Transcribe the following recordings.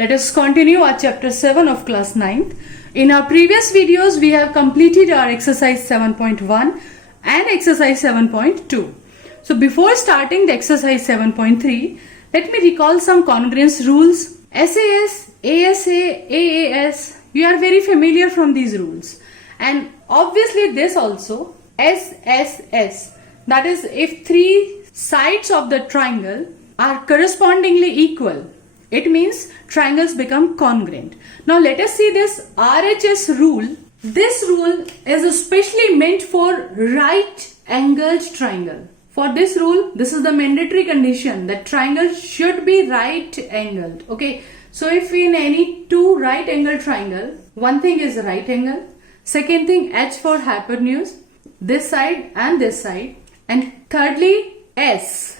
Let us continue our chapter 7 of class 9th. In our previous videos, we have completed our exercise 7.1 and exercise 7.2. So before starting the exercise 7.3, let me recall some congruence rules. SAS, ASA, AAS, you are very familiar from these rules. And obviously this also, SSS, that is if three sides of the triangle are correspondingly equal, it means triangles become congruent. Now let us see this RHS rule. This rule is especially meant for right angled triangle. For this rule, this is the mandatory condition that triangle should be right angled. Okay, so if in any two right angled triangle, one thing is right angle, second thing H for hypotenuse, this side, and thirdly S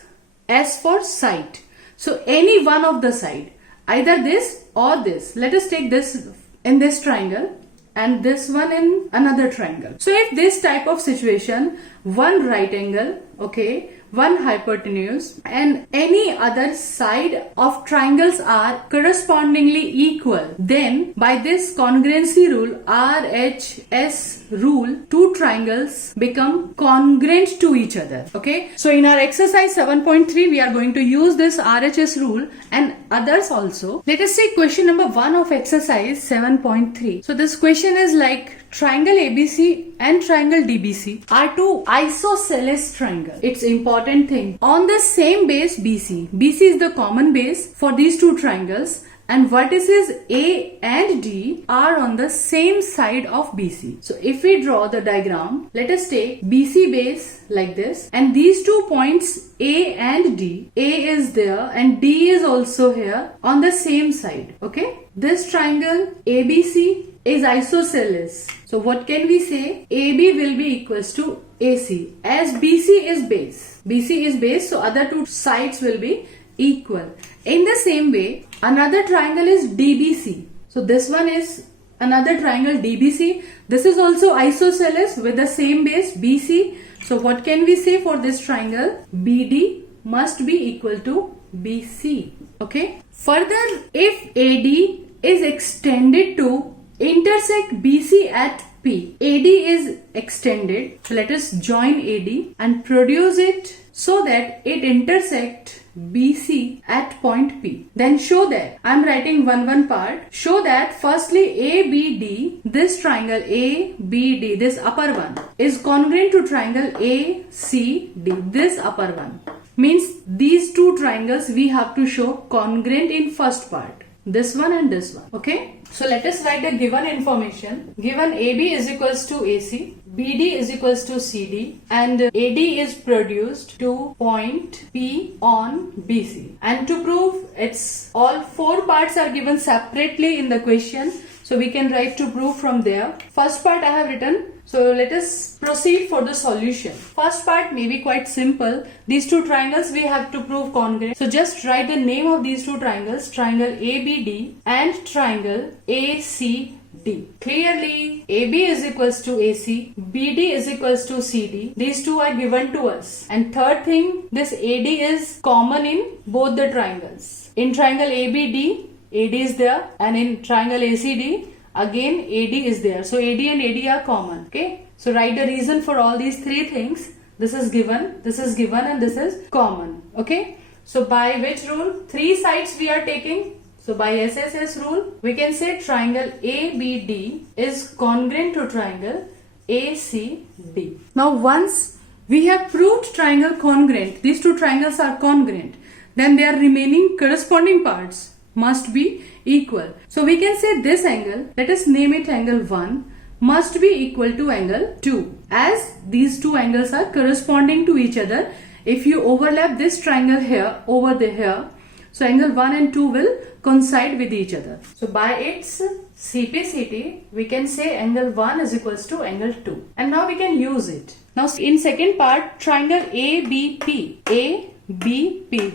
for side. So any one of the side, either this or this. Let us take this in this triangle and this one in another triangle. So if this type of situation, one right angle, okay, one hypotenuse and any other side of triangles are correspondingly equal, then by this congruency rule, RHS rule, two triangles become congruent to each other. Okay, so in our exercise 7.3 we are going to use this RHS rule and others also. Let us see question number 1 of exercise 7.3. So this question is like, triangle ABC and triangle DBC are two isosceles triangles. It's important thing. On the same base BC. BC is the common base for these two triangles and vertices A and D are on the same side of BC. So if we draw the diagram, let us take BC base like this and these two points A and D. A is there and D is also here on the same side. Okay. This triangle ABC is isosceles. So what can we say? AB will be equals to AC as BC is base. BC is base, so other two sides will be equal. In the same way, another triangle is DBC. So this one is another triangle DBC. This is also isosceles with the same base BC. So what can we say for this triangle? BD must be equal to BC. Okay. Further, if AD is extended to intersect BC at P. AD is extended. So let us join AD and produce it so that it intersect BC at point P. Then show that, I am writing one part. Show that firstly ABD, this triangle ABD, this upper one, is congruent to triangle ACD, this upper one. Means these two triangles we have to show congruent in first part. This one and this one. Okay. So let us write the given information. Given AB is equals to AC, BD is equals to CD and AD is produced to point P on BC. And to prove it's all four parts are given separately in the question. So we can write to prove from there. First part I have written. So let us proceed for the solution. First part may be quite simple. These two triangles we have to prove congruent. So just write the name of these two triangles, triangle ABD and triangle ACD. Clearly AB is equals to AC, BD is equals to CD. These two are given to us. And third thing, this AD is common in both the triangles. In triangle ABD, AD is there and in triangle ACD, again AD is there. So AD and AD are common. Okay. So write the reason for all these three things. This is given and this is common. Okay. So by which rule? Three sides we are taking. So by SSS rule, we can say triangle ABD is congruent to triangle ACD. Now once we have proved triangle congruent, these two triangles are congruent, then their remaining corresponding parts must be equal. So we can say this angle, let us name it angle 1, must be equal to angle 2 as these two angles are corresponding to each other. If you overlap this triangle here over here, so angle 1 and 2 will coincide with each other. So by its CPCT, we can say angle 1 is equals to angle 2. And now we can use it. Now in second part, triangle ABP,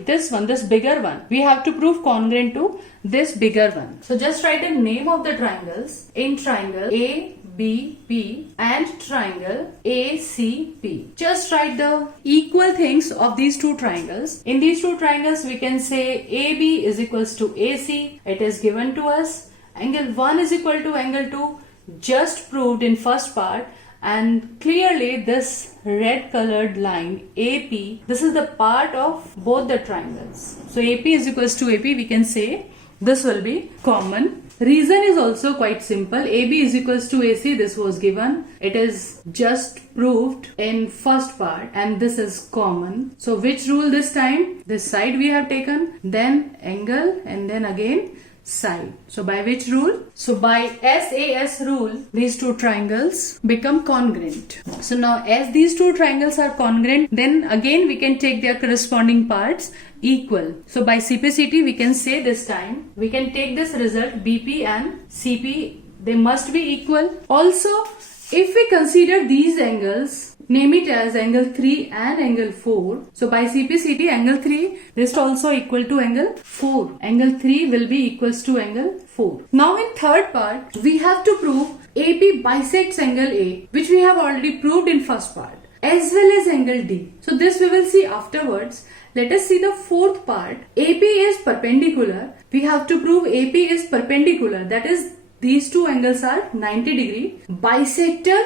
this one, this bigger one, we have to prove congruent to this bigger one. So just write the name of the triangles. In triangle BP and triangle ACP. Just write the equal things of these two triangles. In these two triangles, we can say AB is equals to AC. It is given to us. Angle 1 is equal to angle 2, just proved in first part. And clearly this red colored line AP, this is the part of both the triangles. So AP is equals to AP, we can say this will be common. Reason is also quite simple. AB is equals to AC, this was given. It is just proved in first part and this is common. So which rule this time? This side we have taken, then angle and then again side. So by which rule? So by SAS rule, these two triangles become congruent. So now as these two triangles are congruent, then again we can take their corresponding parts equal. So by CPCT we can say this time, we can take this result BP and CP, they must be equal. Also, if we consider these angles, name it as angle 3 and angle 4. So by CPCT, angle 3 is also equal to angle 4. Angle 3 will be equals to angle 4. Now in third part, we have to prove AP bisects angle A, which we have already proved in first part, as well as angle D. So this we will see afterwards. Let us see the fourth part. AP is perpendicular. We have to prove AP is perpendicular. That is, these two angles are 90 degree. Bisector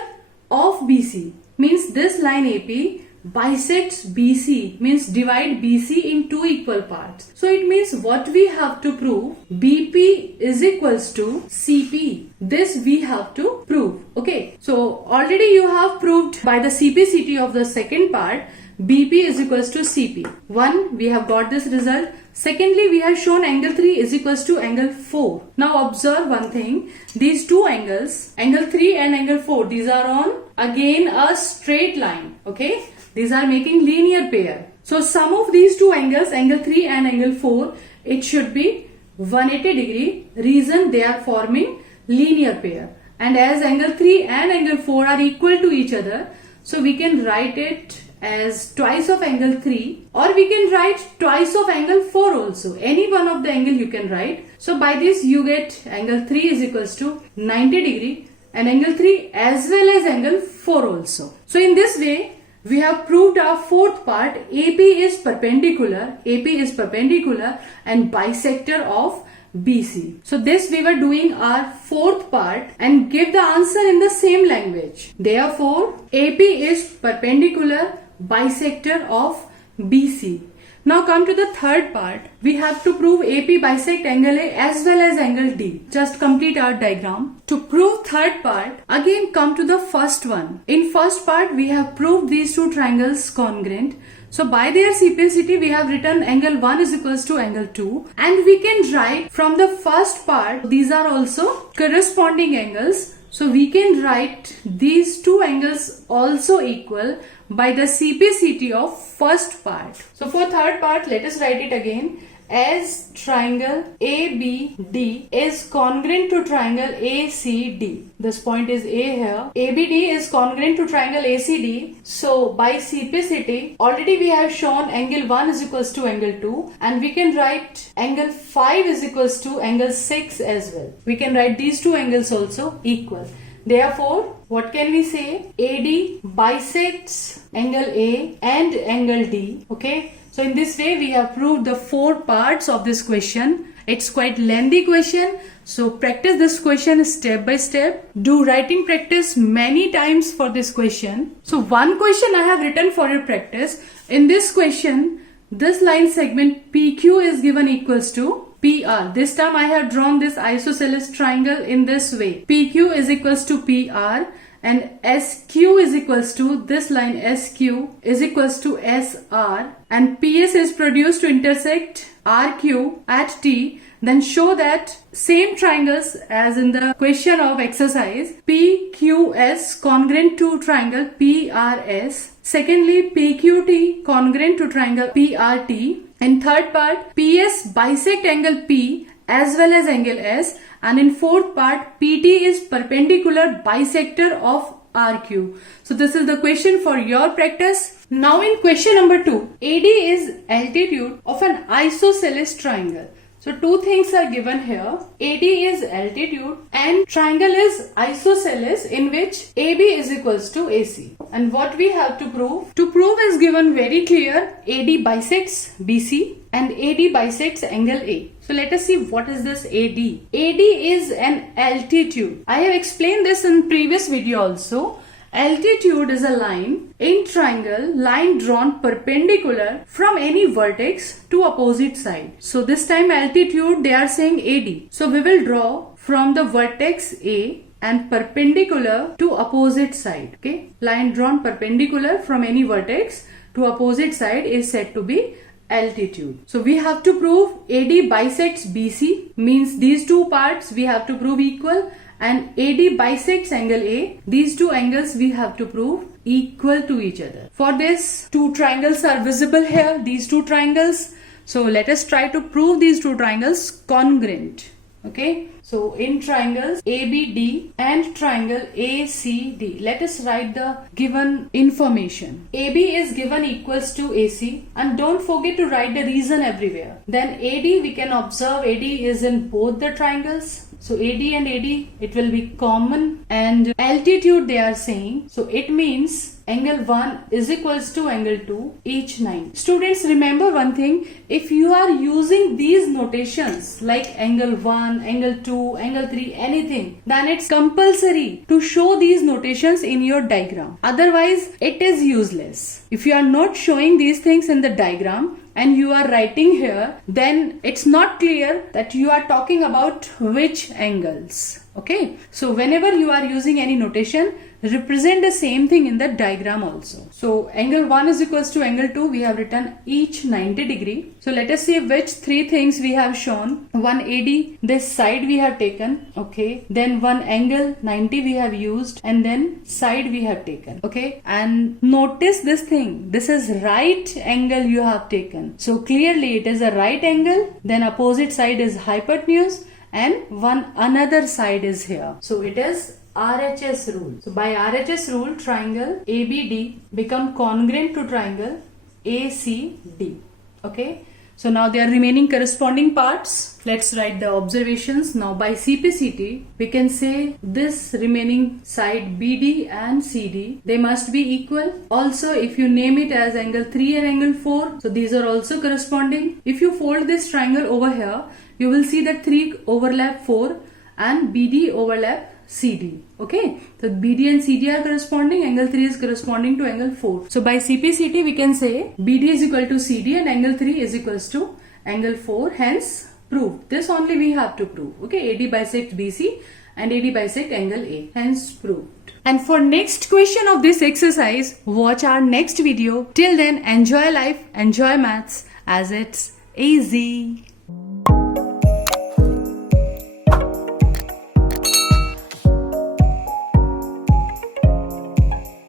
of BC means this line AP bisects BC, means divide BC in two equal parts. So it means what we have to prove, BP is equals to CP. This we have to prove. Okay, so already you have proved by the CPCT of the second part, BP is equals to CP. One, we have got this result. Secondly, we have shown angle 3 is equals to angle 4. Now observe one thing. These two angles, angle 3 and angle 4, these are on again a straight line. Okay, these are making linear pair. So sum of these two angles, angle 3 and angle 4, it should be 180 degree. Reason, they are forming linear pair. And as angle 3 and angle 4 are equal to each other, so we can write it as twice of angle 3, or we can write twice of angle 4 also. Any one of the angle you can write. So by this you get angle 3 is equals to 90 degree and angle 3 as well as angle 4 also. So in this way we have proved our fourth part. AP is perpendicular. AP is perpendicular and bisector of BC. So this we were doing our fourth part and give the answer in the same language. Therefore, AP is perpendicular, bisector of BC. Now come to the third part. We have to prove AP bisect angle A as well as angle D. Just complete our diagram. To prove third part, again come to the first one. In first part, we have proved these two triangles congruent. So by their CPCT, we have written angle 1 is equals to angle 2. And we can write from the first part, these are also corresponding angles. So we can write these two angles also equal by the CPCT of first part. So for third part, let us write it again. As triangle ABD is congruent to triangle ACD. This point is A here. ABD is congruent to triangle ACD. So by CPCT, already we have shown angle 1 is equals to angle 2. And we can write angle 5 is equals to angle 6 as well. We can write these two angles also equal. Therefore, what can we say? AD bisects angle A and angle D. Okay. So in this way, we have proved the four parts of this question. It's quite lengthy question. So practice this question step by step. Do writing practice many times for this question. So one question I have written for your practice. In this question, this line segment PQ is given equals to PR. This time I have drawn this isosceles triangle in this way. PQ is equals to PR. And SQ is equals to, this line SQ is equals to SR, and PS is produced to intersect RQ at T. Then show that same triangles as in the question of exercise, PQS congruent to triangle PRS. Secondly, PQT congruent to triangle PRT. In third part, PS bisect angle P as well as angle S. And in fourth part, PT is perpendicular bisector of RQ. So this is the question for your practice. Now in question number 2, AD is altitude of an isosceles triangle. So two things are given here. AD is altitude and triangle is isosceles in which AB is equals to AC. And what we have to prove? To prove is given very clear. AD bisects BC and AD bisects angle A. So let us see what is this AD. AD is an altitude. I have explained this in previous video also. Altitude is a line in triangle, line drawn perpendicular from any vertex to opposite side. So this time altitude they are saying AD. So we will draw from the vertex A and perpendicular to opposite side. Okay, line drawn perpendicular from any vertex to opposite side is said to be altitude. So we have to prove AD bisects BC, means these two parts we have to prove equal, and AD bisects angle A. These two angles we have to prove equal to each other. For this, two triangles are visible here, these two triangles. So let us try to prove these two triangles congruent. Okay, so in triangles ABD and triangle ACD, let us write the given information. AB is given equals to AC, and don't forget to write the reason everywhere. Then AD, we can observe AD is in both the triangles. So AD and AD, it will be common, and altitude they are saying. So it means angle 1 is equals to angle 2, each 9. Students, remember one thing, if you are using these notations like angle 1, angle 2, angle 3, anything, then it's compulsory to show these notations in your diagram. Otherwise, it is useless. If you are not showing these things in the diagram, and you are writing here, then it's not clear that you are talking about which angles. Okay, so whenever you are using any notation, represent the same thing in the diagram also. So angle 1 is equals to angle 2, we have written each 90 degree. So let us see which three things we have shown. One AD, this side we have taken, okay, then one angle 90 we have used, and then side we have taken. Okay, and notice this thing, this is right angle you have taken. So clearly it is a right angle, then opposite side is hypotenuse, and one another side is here. So it is RHS rule. So by RHS rule, triangle ABD become congruent to triangle ACD. Okay, so now there are remaining corresponding parts. Let's write the observations. Now by CPCT, we can say this remaining side BD and CD, they must be equal. Also, if you name it as angle 3 and angle 4, so these are also corresponding. If you fold this triangle over here, you will see that 3 overlap 4 and BD overlap CD. Okay, so BD and CD are corresponding, angle 3 is corresponding to angle 4. So by CPCT we can say BD is equal to CD and angle 3 is equals to angle 4, hence proved. This only we have to prove. Okay, AD bisect BC and AD bisect angle A, hence proved. And for next question of this exercise, watch our next video. Till then, enjoy life, enjoy maths as it's easy.